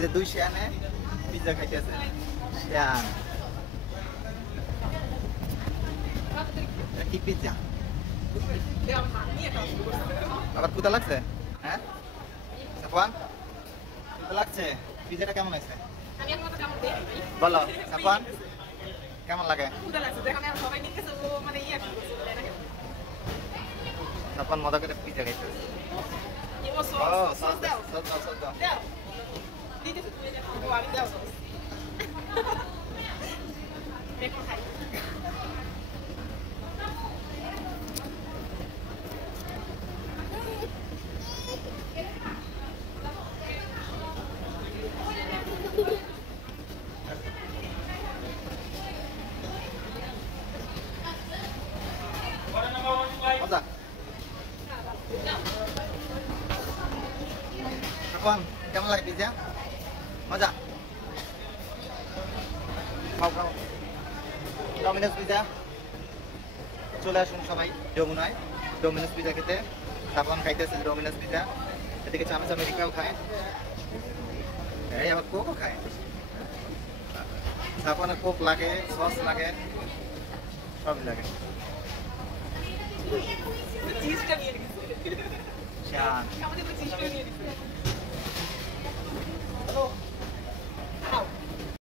যে 2 শিয়ানে পিজ্জা খাইতেছে শিয়ান কি পিজ্জা আবার ক্ষুধা লাগছে হ্যাঁ সাফওয়ান ক্ষুধা লাগছে পিজ্জাটা কেমন হয়েছে বলো সাফওয়ান কেমন লাগে সাফওয়ান মজা করে পিজ্জা খাইতেছে মজা কেমন লাগে পিজ্জা মজা খাও খাও ডমিনোস পিজ্জা চলে আসুন সবাই যমুনায় ডমিনোস পিজ্জা খেতে সাফওয়ান খাইতেছে ডমিনোস পিজ্জা এদিকে চামচ আমেরিকাও খায় এই আবার কোকও খায় সাফওয়ানের কোক লাগে সস লাগে সবই লাগে শান